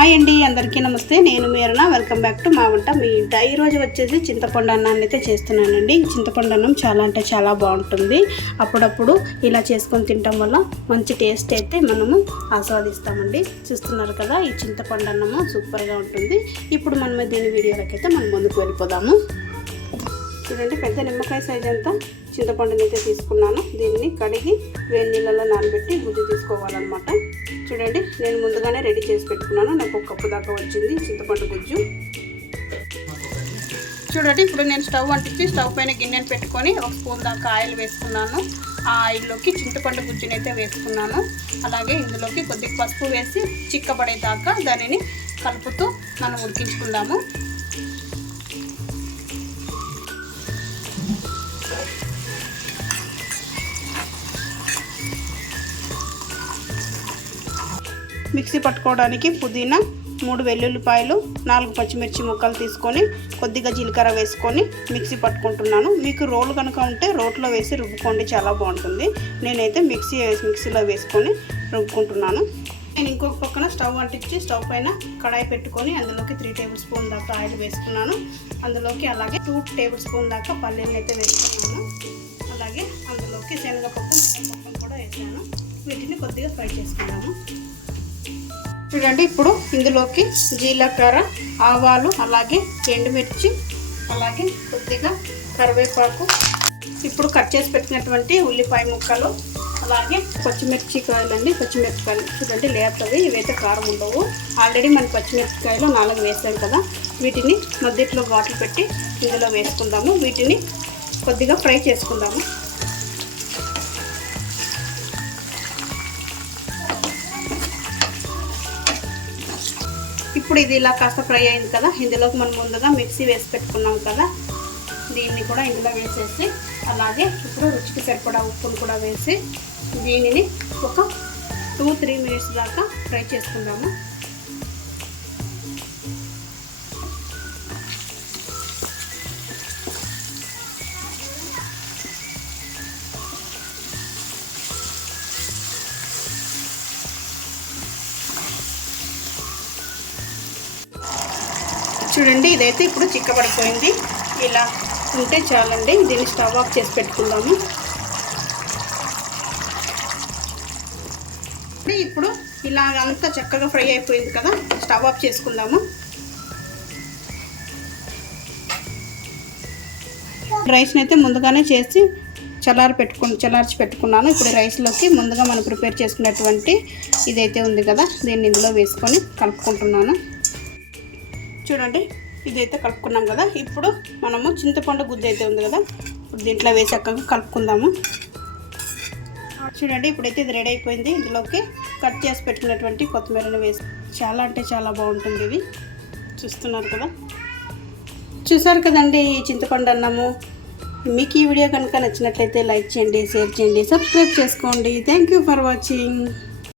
Hi అండి, అందరికీ నమస్తే. నేను మీరనా. వెల్కమ్ బ్యాక్ టు మా వంట మీ ఇంట. ఈరోజు వచ్చేసి చింతపండు అన్నాన్ని అయితే చేస్తున్నానండి. చింతపండు అన్నం చాలా అంటే చాలా బాగుంటుంది. అప్పుడప్పుడు ఇలా చేసుకొని తినటం వల్ల మంచి టేస్ట్ అయితే మనము ఆస్వాదిస్తామండి. చూస్తున్నారు కదా, ఈ చింతపండు అన్నము సూపర్గా ఉంటుంది. ఇప్పుడు మనం దీని వీడియోలకైతే మనం ముందుకు వెళ్ళిపోదాము. చూడండి, పెద్ద నిమ్మకాయ సైజ్ అంతా చింతపండుని అయితే తీసుకున్నాను. దీన్ని కడిగి వేడి నీళ్ళలో నానబెట్టి గుజ్జు తీసుకోవాలన్నమాట. చూడండి, నేను ముందుగానే రెడీ చేసి పెట్టుకున్నాను. నాకు ఒక కప్పు దాకా వచ్చింది చింతపండు గుజ్జు. చూడండి, ఇప్పుడు నేను స్టవ్ అంటించి స్టవ్ పైన గిన్నెను పెట్టుకొని ఒక స్పూన్ దాకా ఆయిల్ వేసుకున్నాను. ఆ ఆయిల్లోకి చింతపండు గుజ్జుని అయితే వేసుకున్నాను. అలాగే ఇందులోకి కొద్దిగా పసుపు వేసి చిక్కబడేదాకా దానిని కలుపుతూ మనం ఉడికించుకుందాము. మిక్సీ పట్టుకోవడానికి పుదీనా, 3 వెల్లుల్లిపాయలు, 4 పచ్చిమిర్చి ముక్కలు తీసుకొని కొద్దిగా జీలకర్ర వేసుకొని మిక్సీ పట్టుకుంటున్నాను. మీకు రోలు కనుక ఉంటే రోట్లో వేసి రుబ్బుకోండి, చాలా బాగుంటుంది. నేనైతే మిక్సీలో వేసుకొని రుబ్బుకుంటున్నాను. నేను ఇంకొక పక్కన స్టవ్ అంటించి స్టవ్ పైన కడాయి పెట్టుకొని అందులోకి 3 టేబుల్ స్పూన్ దాకా ఆయిల్ వేసుకున్నాను. అందులోకి అలాగే 2 టేబుల్ స్పూన్ దాకా పల్లీలను అయితే వేసుకున్నాను. అలాగే అందులోకి శనగపప్పు, మినపప్పును కూడా వేసాను. వీటిని కొద్దిగా ఫ్రై చేసుకున్నాను. చూడండి, ఇప్పుడు ఇందులోకి జీలకర్ర, ఆవాలు, అలాగే ఎండుమిర్చి, అలాగే కొద్దిగా కరివేపాకు, ఇప్పుడు కట్ చేసి పెట్టినటువంటి ఉల్లిపాయ ముక్కలు, అలాగే పచ్చిమిరపకాయలు. చూడండి, లేతవి, ఇవైతే కారం ఉండవు. ఆల్రెడీ మన పచ్చిమిరపకాయలు 4 వేసాం కదా, వీటిని మధ్యలో వాటర్ పెట్టి ఇందులో వేసుకుందాము. వీటిని కొద్దిగా ఫ్రై చేసుకుందాము. ఇప్పుడు ఇది ఇలా కాస్త ఫ్రై అయింది కదా, ఇందులోకి మనం ముందుగా మిక్సీ వేసి పెట్టుకున్నాం కదా, దీన్ని కూడా ఇందులో వేసేసి అలాగే ఇప్పుడు రుచికి సరిపడా ఉప్పును కూడా వేసి దీనిని ఒక 2-3 మినిట్స్ దాకా ఫ్రై చేసుకుందాము. చూడండి, ఇదైతే ఇప్పుడు చిక్కబడిపోయింది. ఇలా ఉంటే చాలండి. దీన్ని స్టవ్ ఆఫ్ చేసి పెట్టుకుందాము. ఇప్పుడు ఇలా అంతా చక్కగా ఫ్రై అయిపోయింది కదా, స్టవ్ ఆఫ్ చేసుకుందాము. రైస్ని అయితే ముందుగానే చేసి చల్లార్చి పెట్టుకున్నాను. ఇప్పుడు రైస్లోకి ముందుగా మనం ప్రిపేర్ చేసుకున్నటువంటి ఇదైతే ఉంది కదా, దీన్ని ఇందులో వేసుకొని కలుపుకుంటున్నాను. చూడండి, ఇదైతే కలుపుకున్నాం కదా, ఇప్పుడు మనము చింతపండు గుజ్జు అయితే ఉంది కదా, ఇప్పుడు దీంట్లో వేసి చక్కగా కలుపుకుందాము. చూడండి, ఇప్పుడైతే ఇది రెడీ అయిపోయింది. ఇందులోకి కట్ చేసి పెట్టుకున్నటువంటి కొత్తిమీరని వేసి చాలా అంటే చాలా బాగుంటుంది. ఇది చూసారు కదండి ఈ చింతపండు అన్నము. మీకు ఈ వీడియో కనుక నచ్చినట్లయితే లైక్ చేయండి, షేర్ చేయండి, సబ్స్క్రైబ్ చేసుకోండి. Thank you for watching.